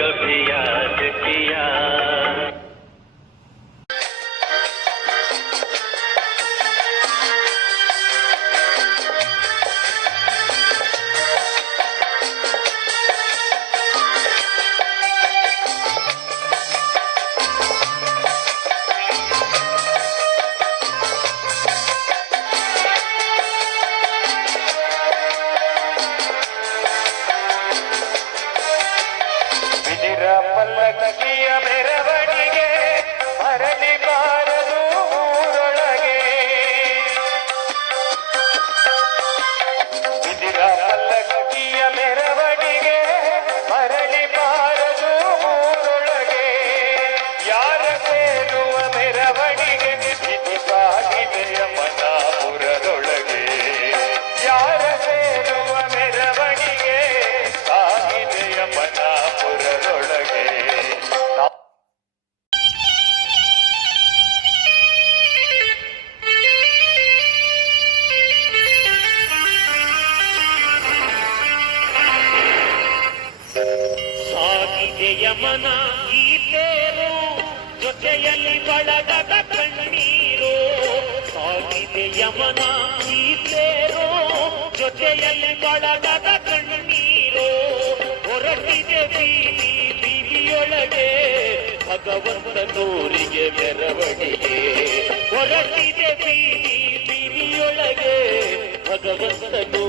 कभी याद किया। ಪಲ್ಲಕ್ಕಿಯ ಮೆರವಣಿಗೆ ಮರಳಿ ಬಾರದು ಊರೊಳಗೆ, ಬಿದಿರ ಪಲ್ಲಕ್ಕಿಯ ಮೆರವಣಿಗೆ ಮರಳಿ ಬಾರದು ಊರೊಳಗೆ, ಯಾರ ಸೇರುವ ಮೆರವಣಿಗೆ ಇದು ಸಾಗಿದೆಯ ಮನಾಪುರದೊಳಗೆ, ಯಾರ ಸೇರುವ ಮೆರವಣಿಗೆ ಸಾಗಿದೆಯ ಮನಾಪುರದೊಳಗೆ. ಯಮನ ಈ ತೇರು ಜೊತೆಯಲ್ಲಿ ಬಳಗದ ಕಣ್ಣೀರು, ಸಾಗಿದೆ ಯಮನ ಈ ತೇರು ಜೊತೆಯಲ್ಲಿ ಬಳಗದ ಕಣ್ಣೀರು, ಹೊರಟಿದೆ ಬೀದಿ ಬೀದಿಯೊಳಗೆ ಭಗವಂತನೂರಿಗೆ ಮೆರವಣಿಗೆ, ಹೊರಟಿದೆ ಬೀದಿ ಬೀದಿಯೊಳಗೆ ಭಗವಂತನೂರಿಗೆ